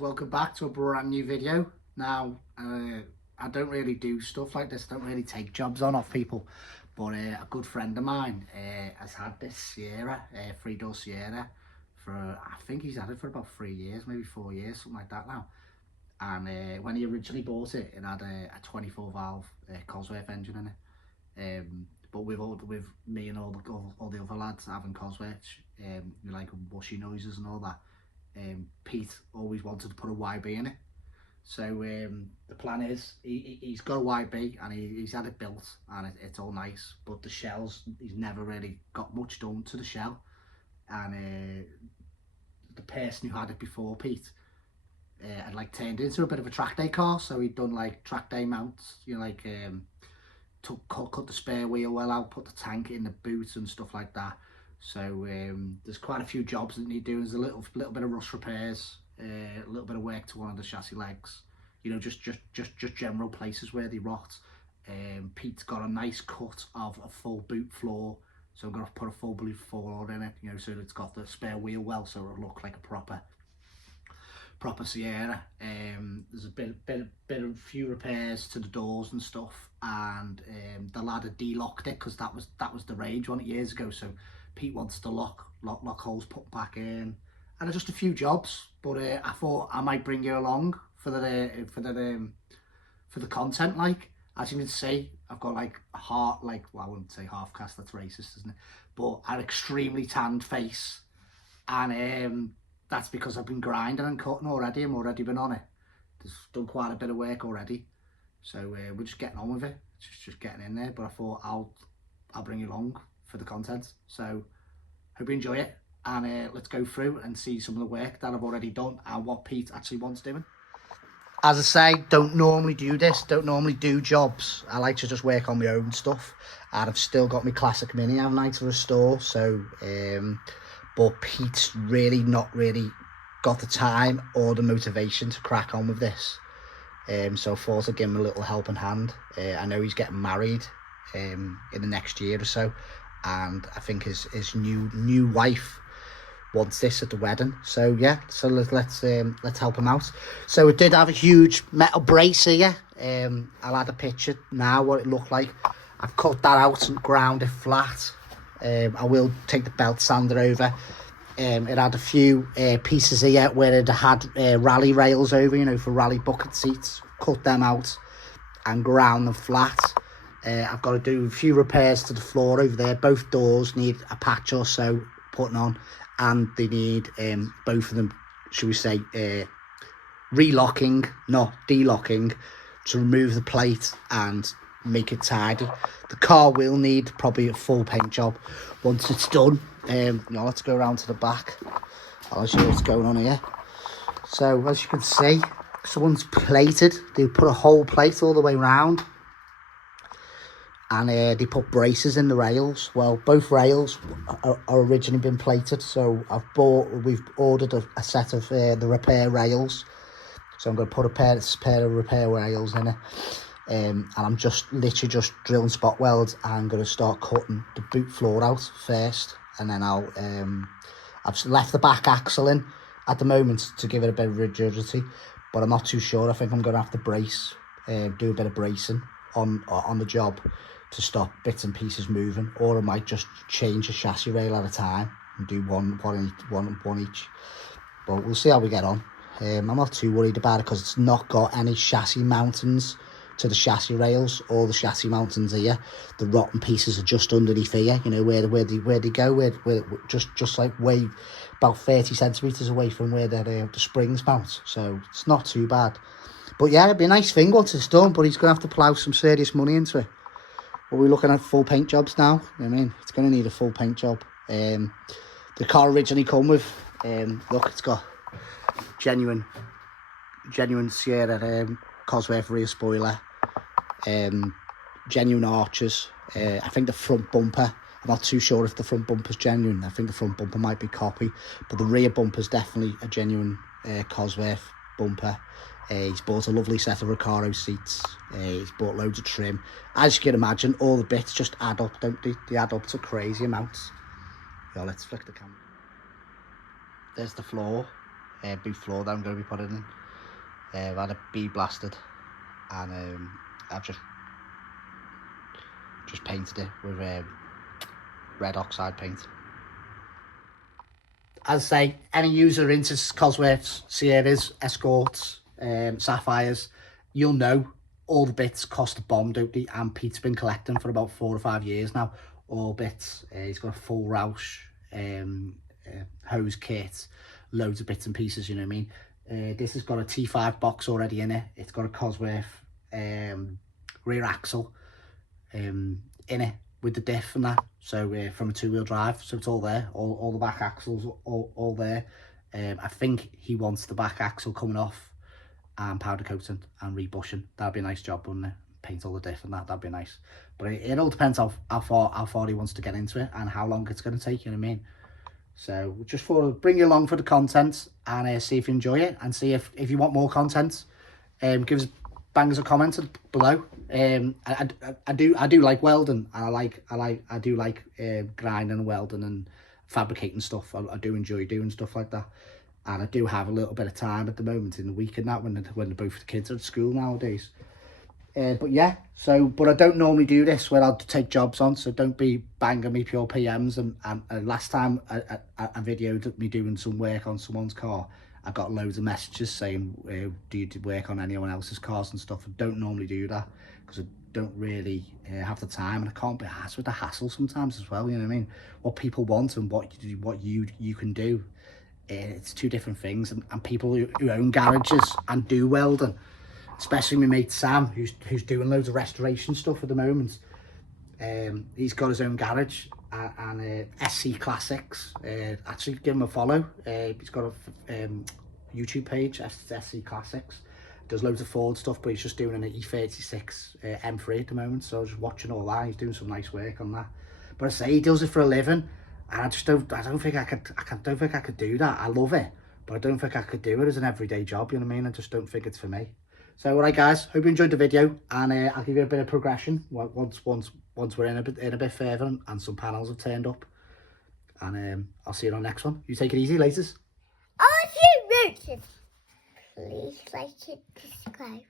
welcome back to a brand new video. Now, I don't really do stuff like this, I don't really take jobs on off people, but a good friend of mine has had this Sierra, 3-door Sierra, for, I think he's had it for about 3 years, maybe 4 years, something like that now. And when he originally bought it, it had a 24 valve Cosworth engine in it. But with me and all the other lads having Cosworths, you like whooshy noises and all that, Pete always wanted to put a YB in it. So the plan is he's got a YB and he's had it built and it's all nice, but the shells, he's never really got much done to the shell. And the person who had it before Pete had like turned into a bit of a track day car, so he'd done like track day mounts, you know, like cut the spare wheel well out, put the tank in the boot and stuff like that. So there's quite a few jobs that need doing. There's a little bit of rust repairs, a little bit of work to one of the chassis legs, you know, just general places where they rot. Pete's got a nice cut of a full boot floor, so I'm going to put a full boot floor in it, you know, so that it's got the spare wheel well, so it'll look like a proper Sierra. There's a few repairs to the doors and stuff, and the lad had de-locked it because that was the rage on it years ago. So Pete wants to lock holes put back in, and just a few jobs. But I thought I might bring you along for the content. Like, as you can see, I've got like a heart, like, well, I wouldn't say half cast, that's racist, isn't it? But an extremely tanned face, and that's because I've been grinding and cutting already. I've already been on it. There's done quite a bit of work already, so we're just getting on with it. Just getting in there. But I thought I'll bring you along for the content. So hope you enjoy it, and let's go through and see some of the work that I've already done and what Pete actually wants doing. As I say, don't normally do this. Don't normally do jobs. I like to just work on my own stuff, and I've still got my classic Mini, haven't I, to restore. So but Pete's not really got the time or the motivation to crack on with this. So I thought I'd give him a little helping hand. I know he's getting married in the next year or so, and I think his new wife wants this at the wedding. So yeah, so let's help him out. So it did have a huge metal brace here. I'll add a picture now what it looked like. I've cut that out and ground it flat. I will take the belt sander over. It had a few pieces here where it had rally rails over, you know, for rally bucket seats. Cut them out and ground them flat. I've got to do a few repairs to the floor over there. Both doors need a patch or so putting on, and they need both of them, should we say, relocking, not delocking, to remove the plate and make it tidy. The car will need probably a full paint job once it's done. Now let's go around to the back. I'll show you what's going on here. So as you can see, someone's plated. They put a whole plate all the way around, and they put braces in the rails. Well, both rails are originally been plated, so we've ordered a set of the repair rails. So I'm going to put a pair of repair rails in it. And I'm literally just drilling spot welds, and I'm going to start cutting the boot floor out first, and then I've left the back axle in at the moment to give it a bit of rigidity, but I'm not too sure. I think I'm going to have to do a bit of bracing on the job to stop bits and pieces moving, or I might just change a chassis rail at a time and do one each. But we'll see how we get on. I'm not too worried about it because it's not got any chassis mountings to the chassis rails or the chassis mountings here. The rotten pieces are just underneath here, you know, where they go, where just like way about 30 centimeters away from where the springs mount. So it's not too bad. But yeah, it'd be a nice thing once it's done, but he's gonna have to plough some serious money into it. We're looking at full paint jobs now. I mean, it's gonna need a full paint job. The car originally come with look, it's got genuine Sierra Cosworth rear spoiler, genuine arches. I think the front bumper, I'm not too sure if the front bumper's genuine. I think the front bumper might be copy, but the rear bumper's definitely a genuine Cosworth bumper. He's bought a lovely set of Recaro seats. He's bought loads of trim. As you can imagine, all the bits just add up, don't they? They add up to crazy amounts. Yeah, let's flick the camera. There's the floor. boot floor that I'm going to be putting in. I've had it bead blasted, and I've just painted it with red oxide paint. As I say, any user into Cosworths, Sierras, Escorts, Sapphires, you'll know all the bits cost a bomb, don't they? And Pete's been collecting for about 4 or 5 years now, all bits. He's got a full Roush hose kit, loads of bits and pieces, you know what I mean? This has got a T5 box already in it. It's got a Cosworth rear axle in it with the diff and that, so from a 2-wheel drive, so it's all there, all the back axles all there. I think he wants the back axle coming off and powder coating and rebushing. That'd be a nice job, wouldn't it? Paint all the diff and that'd be nice. But it all depends how far he wants to get into it and how long it's going to take, you know what I mean? So just for bring you along for the content and see if you enjoy it, and see if you want more content. Give us bang us a comment below. I do like welding, and I do like grinding and welding and fabricating stuff. I do enjoy doing stuff like that, and I do have a little bit of time at the moment in the week and that when both the kids are at school nowadays. But yeah, but I don't normally do this where I'll take jobs on, so don't be banging me pure PMs. And last time I videoed me doing some work on someone's car, I got loads of messages saying, do you work on anyone else's cars and stuff? I don't normally do that because I don't really have the time, and I can't be arsed with the hassle sometimes as well, you know what I mean? What people want and what you can do, it's two different things. And people who own garages and do welding, especially my mate Sam, who's doing loads of restoration stuff at the moment. He's got his own garage and SC Classics. Actually, give him a follow. He's got a YouTube page, SC Classics. Does loads of Ford stuff, but he's just doing an E36 M3 at the moment. So I was just watching all that. He's doing some nice work on that. But I say he does it for a living, and I don't think I could do that. I love it, but I don't think I could do it as an everyday job. You know what I mean? I just don't think it's for me. So all right, guys, hope you enjoyed the video, and I'll give you a bit of progression once we're in a bit further and some panels have turned up, and I'll see you on the next one. You take it easy, laters. All you roaches, please like and subscribe.